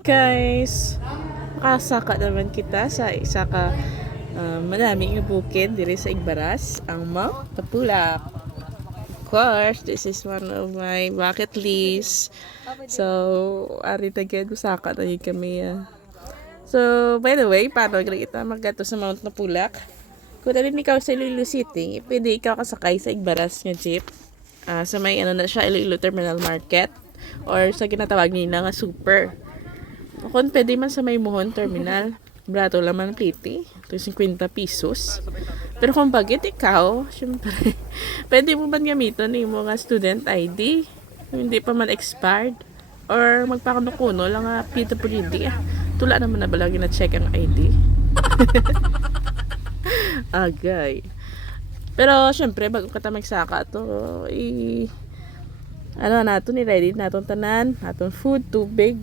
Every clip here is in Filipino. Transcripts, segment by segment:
Guys, makasaka naman kita sa isa ka malaming bukid diri sa Igbaras, ang Mount Tapulak. Of course, this is one of my bucket list. So, ari tagad usaka na yun kami. So, by the way, paano kita maggato sa Mount Tapulak? Kung rin ikaw sa Iloilo City, pwede ikaw kasakay sa Igbaras nga jeep. Sa may na siya, Iloilo Terminal Market or sa ginatawag nila nga super. Kung pwede man sa may Mohon Terminal, brato laman pliti, ito 50 pesos. Pero kung bagit ikaw, syempre, pwede mo man gamiton yung mga student ID, hindi pa man expired, or magpakanukuno lang nga PWD. Tula naman na ba lagi na-check ang ID? Agay. Pero syempre, bago ka ta magsaka to, nato ni ready naton tanan naton food, tubig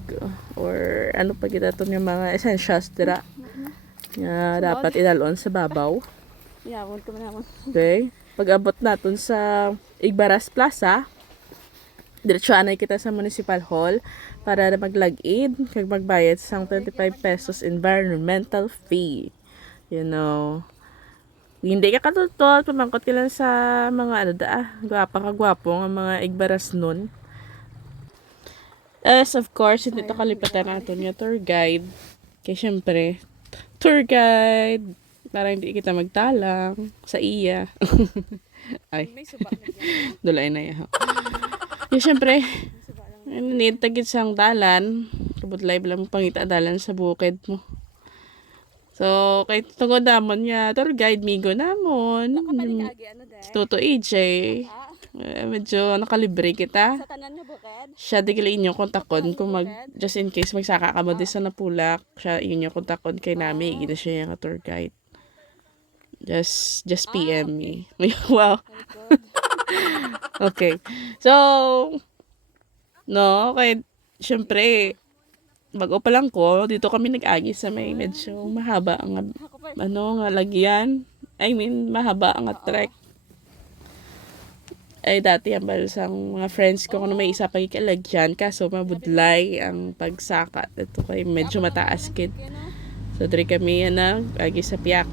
or ano pa gid aton yung mga essentials dira nga dapat idalon sa babaw. Yawon ko manamon. Okay, pag-abot naton sa Igbaras Plaza, diretso anay kita sa Municipal Hall para mag-log-in kag magbayad sang 25 pesos environmental fee. Hindi ka katutol, pamangkot ka lang sa mga gwapa nga mga Igbaras nun. As of course, hindi ito kalipatan natin yung tour guide. Kaya syempre, tour guide, para hindi kita magtalang sa iya. Ay, dulay na yan. Kaya syempre, need tagit sang dalan, kabutlay lang pangita dalan sa bukid mo. So, kay tungod namon niya, tour guide, migo namon. Toto AJ. Medyo nakalibre kita. Sa tanan nga bukid. Siya digili inyo kontakon kung just in case magsaka ka mo din sa Napulak. Siya inyo kontakon kay nami. Gina siya yung tour guide. Just PM me. Wow. Okay. So, no, kay syempre, bago pa lang ko, dito kami nag-agi sa may medyo mahaba ang nga lagyan. I mean, mahaba ang trek. Ay, dati ang balsang mga friends ko kung may isa pang ikalagyan, kaso mabudlay ang pagsaka. Ito kay medyo mataas kid. So, dari kami agi sa piyak.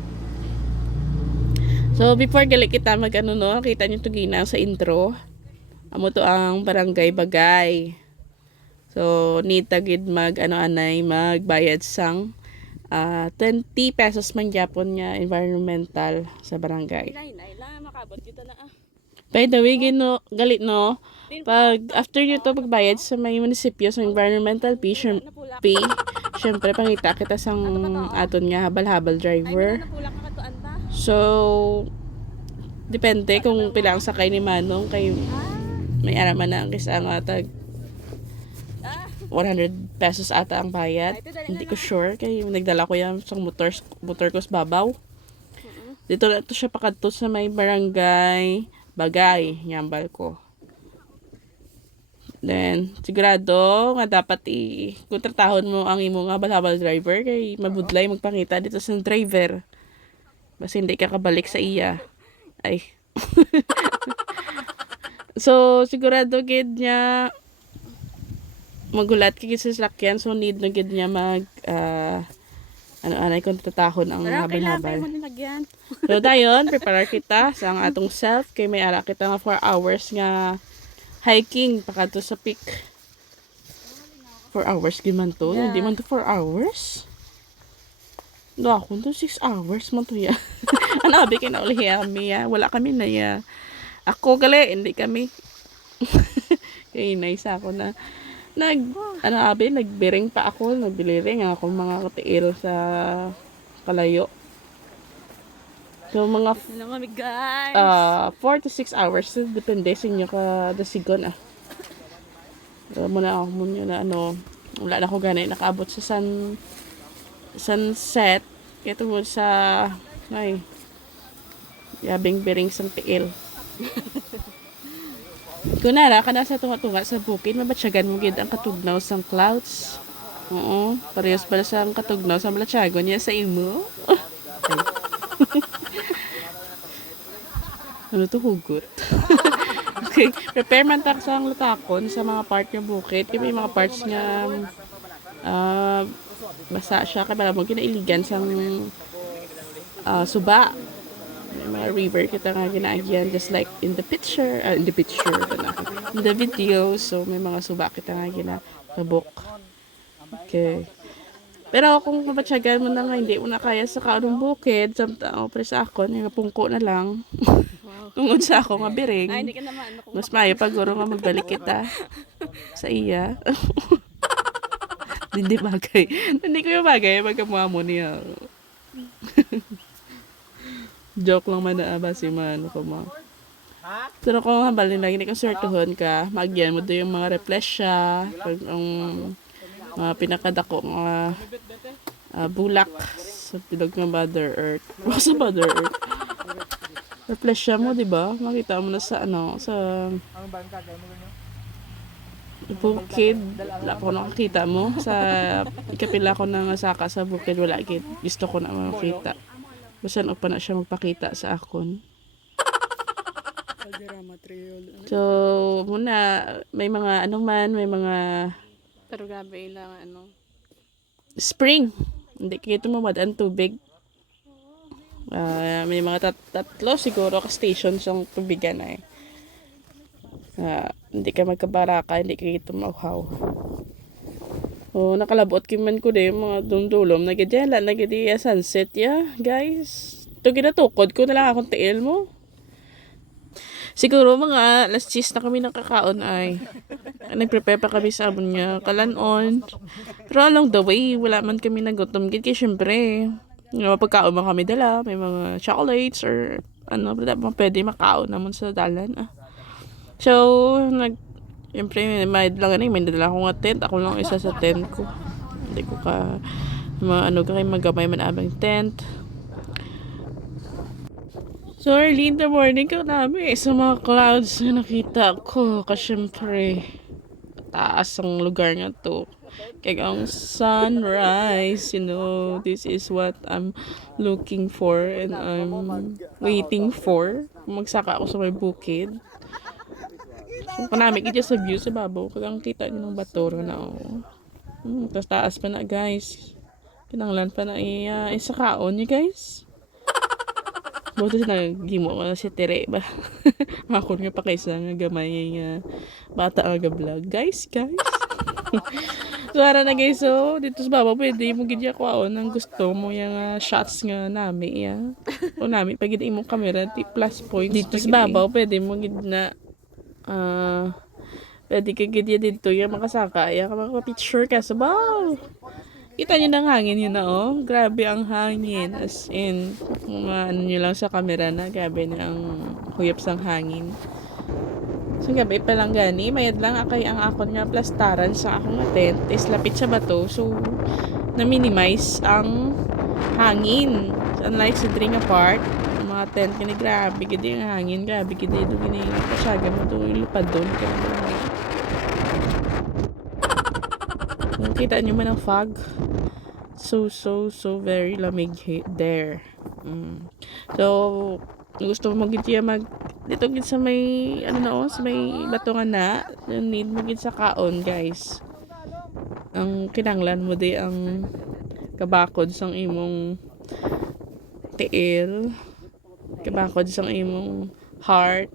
So, before gali kita kita nyo ito ginang sa intro. Amo to ang Barangay Bagay. So, need tagid magbayad sang 20 pesos man gyapon nga environmental sa barangay. Makabot kita na By the way, galit no, pag after nyo to pagbayad sa may munisipyo sa environmental fee, syempre pangita kita sang aton nga habal-habal driver. So, depende kung pila ang sakay ni Manong kay may araman na ang kisa nga tag 100 pesos ata ang bayad. Hindi ko sure kay nagdala ko yan sa motor ko sa babaw. Dito na to siya pakadto sa may Barangay Bagay, nyambal ko. Then, sigurado nga dapat kontratahon mo ang imo nga habal driver kay mabudlay magpangita dito sa driver. Basta hindi ka kabalik sa iya. Ay. So, sigurado gid niya magulat kay sa sasakyan, so need na gid niya kontratahon ang habal-habal. So dayon, prepare kita sa ang atong self kay may ara kita nga 4 hours nga hiking pakadto sa peak. 4 hours gid man to, hindi man to 4 hours. Do ako to 6 hours man to ya. Anabi kay na uli ya, wala kami na ya. Ako gali, hindi kami. Kay naisa ako na nagbiring pa ako, nagbiliring ako mga katiil sa kalayo. So, mga 4 to 6 hours, so, depende sa inyo ka dasigon So, muna wala na ako ganay, nakaabot sa sunset, kaya tungkol sa, yabing biring sa tiil. Kunara ka na sa tunga-tunga sa bukid, mabatsyagan mo gid ang katugnaw sang clouds. Oo, parehas pala sa katugnaw sa balatsagon niya sa imo. Ano to, hugot? Okay, prepare man tak sa lutakon sa mga part ng bukid. Kaya may mga parts nga basa siya kaya mo kinailigan sang suba. May mga river kita nga ginaagyan just like in the picture, in the video. So may mga suba kita nga ginabok. Okay. Pero kung mapatsyagan mo na nga, hindi mo na kaya sa kaanong bukid, samtang pre sa ako, yung pungko na lang. Tungod sa ako nga biring. Ay, hindi ka naman. Mas maayo paguro nga magbalik kita sa iya. Hindi bagay. Hindi ko yung bagay. Magkamuha mo niya. Joke lang man na ba si man ko mo. Pero kung habalin lagi ni kang swertuhon ka, magyan mo doon yung mga reflesya, pag ang mga pinakadako mga bulak sa bilog ng Mother Earth. Sa Mother Earth. Reflesya mo, di ba? Makita mo na sa sa bukid. Wala ko nakakita mo. Sa ikapila ko na nga saka sa bukid, wala gid. Gusto ko na makita. Basan pa na siya magpakita sa akon. So, muna, may mga may mga Pero gabi lang, spring. Hindi kayo tumamad ang tubig. May mga tatlo siguro ka stations yung tubigan ay. Hindi ka magkabaraka, hindi kayo tumawhaw. Nakalabot kiman ko din mga dundulom. Nagidyan sunset ya, guys. Ito ginatukod ko na lang akong tiil mo. Siguro mga last cheese na kami nakakaon ay nag-prepare pa kami sa amon niya kalanon. Pero along the way, wala man kami nagutom. Kasi syempre, mapagkaon man kami dala. May mga chocolates or pwede makaon naman sa dalan. So, siyempre, may dala ko nga tent. Ako lang isa sa tent ko. Hindi ko kayo magamay man abang tent. So, early in the morning ka namin sa mga clouds na nakita ko. Kasi syempre, taas ang lugar nga to. Kaya ang sunrise, this is what I'm looking for and I'm waiting for. Magsaka ako sa may bukid. So, kanami kita sa view sa babaw. Kagang kita nyo ng bato na tapos taas pa na guys. Kinanglan pa na isa kaon nyo guys. Buto nagimo ko na si Tere ba? Ako nga pa kaysa nga gamay nga bata nga vlog. Guys. So, ara na guys. So, dito sa baba pwede mo gidya ko ang gusto mo yung shots nga nami. O nami, pag mo camera, plus points. Dito sa baba pwede mo gid na pwede ka gidya dito yung makasaka. Ka makapicture ka sa baw. Kita nyo ng hangin yun Grabe ang hangin. As in, nyo lang sa camera na. Grabe na ang huyap sang hangin. So, gabi pa lang gani. Mayad lang akay ang akon nga plastaran sa akong tent. Is lapit sa bato. So, na-minimize ang hangin. So, unlike sa drink apart, mga tent kani grabe. Gadi ang hangin. Grabe gadi. Doon gini. Pasyaga mo doon. Lupad doon. Kita nyo man ang fog. So very lamig there. So, gusto mo magitiya dito gid sa may sa may batongan na need mo gid sa kaon guys. Ang kinanglan mo di ang kabakod sang imong tiil, kabakod sang imong heart.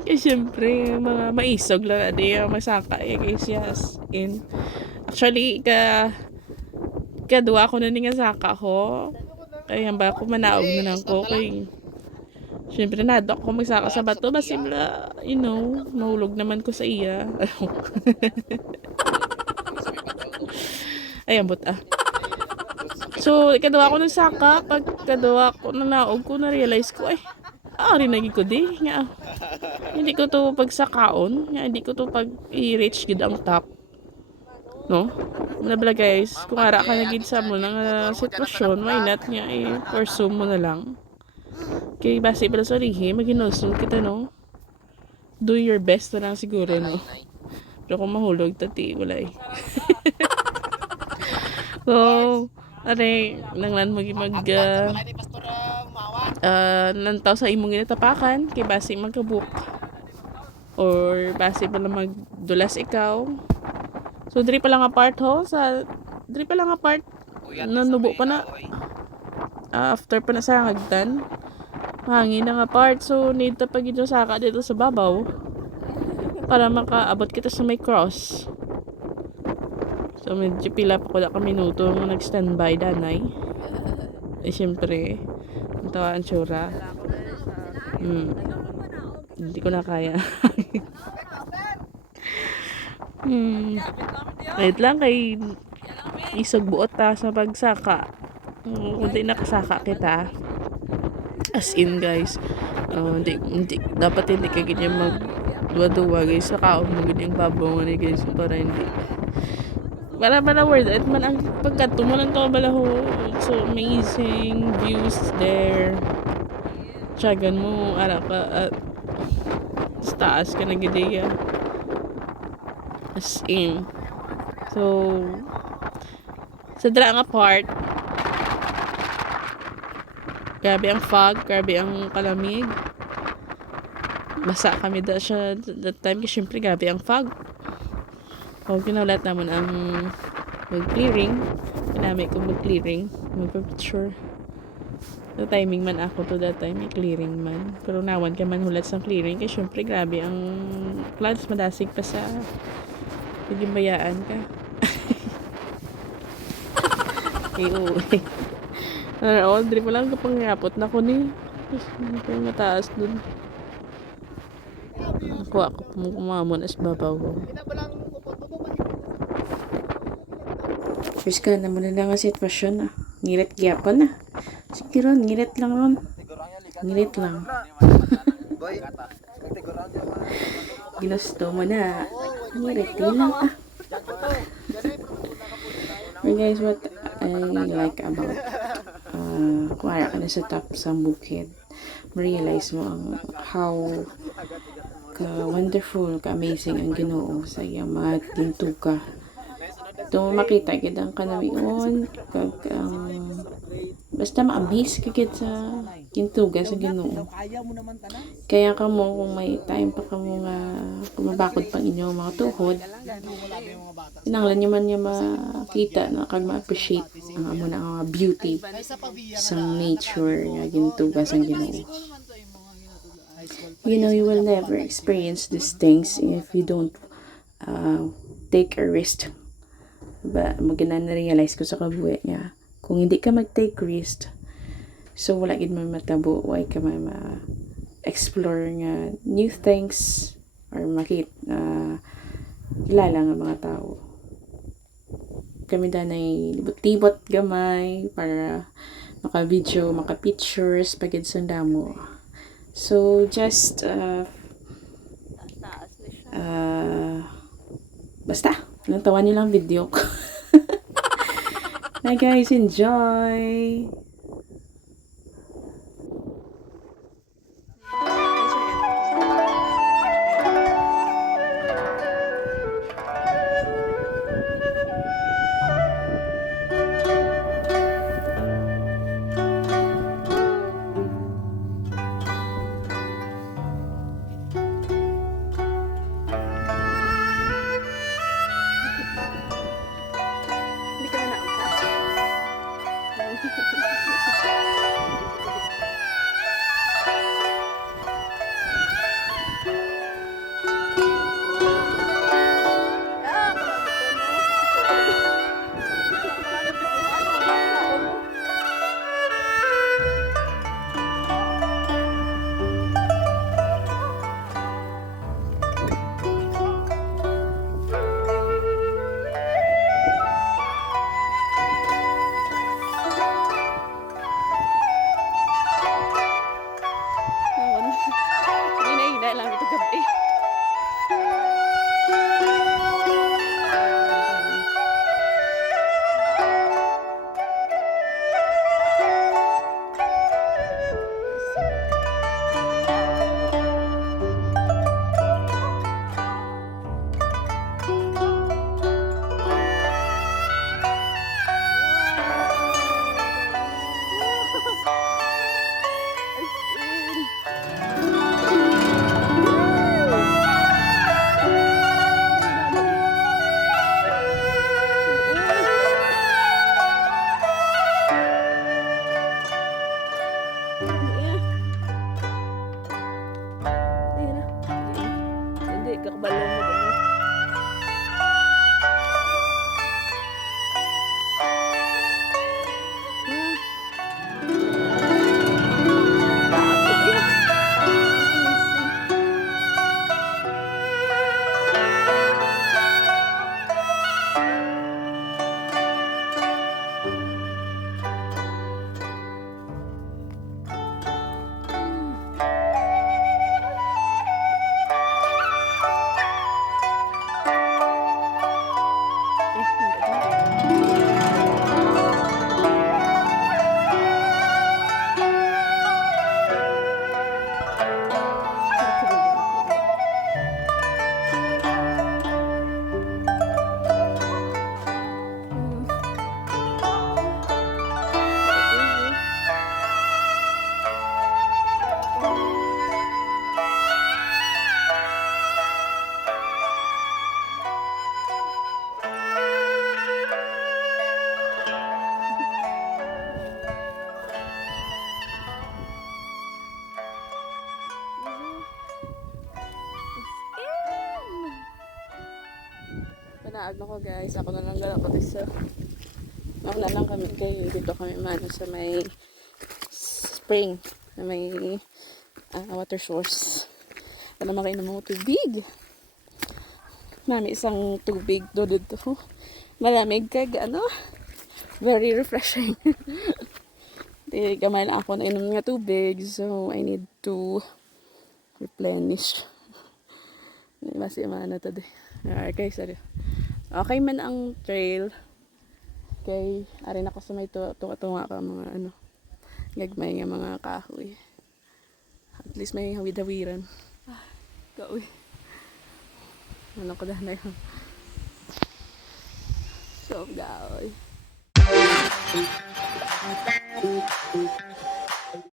Kasi syempre mga maisog lang na di masaka guys. Yes. Actually kadua ko na nga saka ko. Kaya ba ako manaog na lang ko. Kaya syempre nadok ko magsaka sa bato. Masimla, mahulog naman ko sa iya. Ayan, buta. So, kadua ko ng saka. Pag kadua ko na naog ko, na-realize ko, rinagi ko di. Nga, hindi ko to pagsakaon. Nga, hindi ko to pag i-reach gid ang top. No? Manabla guys, kung ara ka nagid sa mo ng sitwasyon, why not nga pursue mo na lang. Okay, base pala sa lihi, maginulsong kita, no? Do your best na lang siguro, no? Pero kung mahulog, tati, wala So, nanglan nantaw sa imong ginatapakan, kay base magkabook. Or base pala magdulas ikaw. So, diri pa lang apart ho. Diri pa lang apart. Nanubo pa na. After pa na sa hagdan. Hangin na nga part. So, need ta pag ito saka dito sa babaw. Para makaabot kita sa may cross. So, medyo pila pa ko na ka minuto nag-standby danay. Eh, syempre, ang tawa ang tsura. Hindi ko na kaya. Wait lang kay isog buot ta sa pagsaka. Hindi nakasaka kita. As in guys. Hindi, dapat hindi ka ganyan magduwa-duwa guys. Saka mo ganyang babaw ni guys. Para hindi. Para word it man ang pagkato mo lang to balaho. So amazing views there. Tiyagan mo ara ka at sa taas ka na gidaya. As in. So sa dra nga part grabe ang fog, grabe ang kalamig. Basa kami siya that time kasi syempre grabe ang fog. Huwag kinaulat naman ang mag-clearing. Kinamay ko mag-clearing. Mag-picture. So, timing man ako to that time. May clearing man. Pero nawan ka man hulat sa clearing. Kasi syempre, grabe ang clouds. Madasig pa sa pwedeng bayaan ka. Okay. All drip pa lang kapag ngapot na ko ni. Ito yung mataas dun. Nakuha ko kumamon as babaw ko. First ka na muna lang ang sitwasyon ah. Ngirit gyapon ah. Sige ron, ngirit lang ron. Ngirit lang. Ginusto mo na. Ngirit lang ah. But guys, what I like about kuwara ka na sa top sa bukid, realize mo ang how ka-wonderful, ka-amazing ang Ginoo sa iyang mga tintuka. Ito makita kitang kanamion kag basta ma-amaze ka kit sa tintuga sa Ginoo. Kaya ka mo kung may time pa ka mo nga kumabakod pang inyo mga tuhod, inanglan nyo man niya makita na kag ma-appreciate ang amo na mga beauty sa nature nga gintuga sa Ginoo. You know, you will never experience these things if you don't take a risk. Ba, na-realize ko sa kabuhi niya. Kung hindi ka mag-take risk, so wala gid man matabo, why ka ma-explore nga new things or kilala nga mga tao. Kami danay libot-libot gamay para maka-video, maka-pictures pagid sa damo. So just basta natawa nilang video ko. Bye guys, enjoy. Naano ko guys, ako na lang dala ko isa. Nauna lang kami kay dito kami mano sa may spring, sa may water source. Ano naman kayo ng mga tubig. Nami isang tubig do dito. Malamig kag ano, very refreshing. Di gamay na ako na inom nga tubig, so I need to replenish. Masih mana tadi. Okay, sorry. Okay man ang trail. Kay ari na ko sa may tunga ka mga ano, gagmay nga mga kahoy. At least may hawid-hawiran. Gauy. Ano ko na yun. So, gauy.